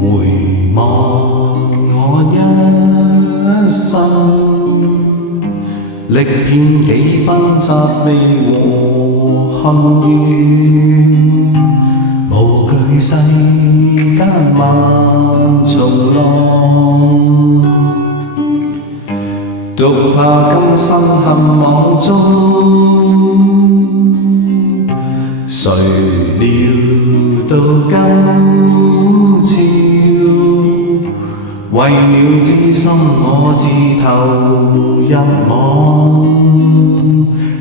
回望我一生，歷遍幾番責備和恨怨，無懼世間萬重浪，獨怕今生陷網中，誰料到今朝，為了知心我自投入網，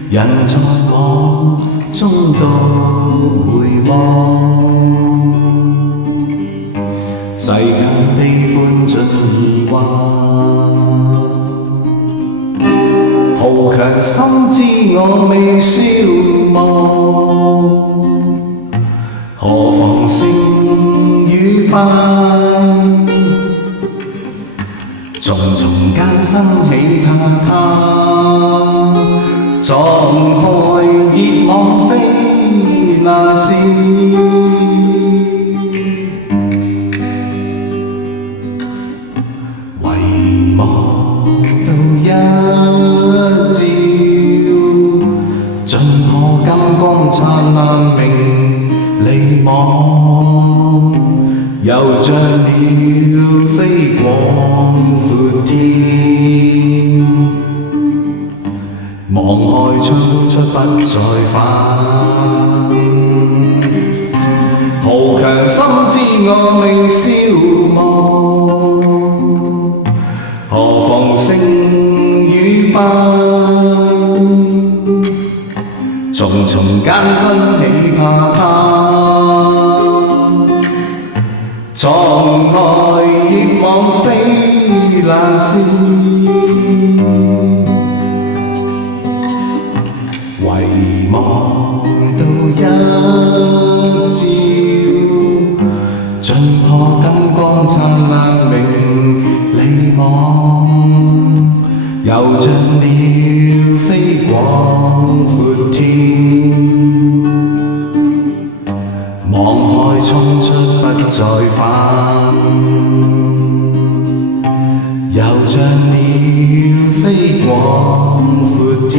人在網中獨回望，世間悲歡盡疑幻，豪強心知我未消亡，何妨勝與敗，重重艱辛豈怕他，撞開熱網非難事，遺忘到一朝，盡破金光燦爛明離網，又像鳥飛廣闊天，望海衝出不再返，豪強心知我未消亡，何妨勝與敗，重重艱辛豈怕他，撞開熱網非難事，遺忘到一朝，盡破金光燦爛明離網，又像鳥飛廣闊天，望海衝出不再返，又像鳥飛廣闊天。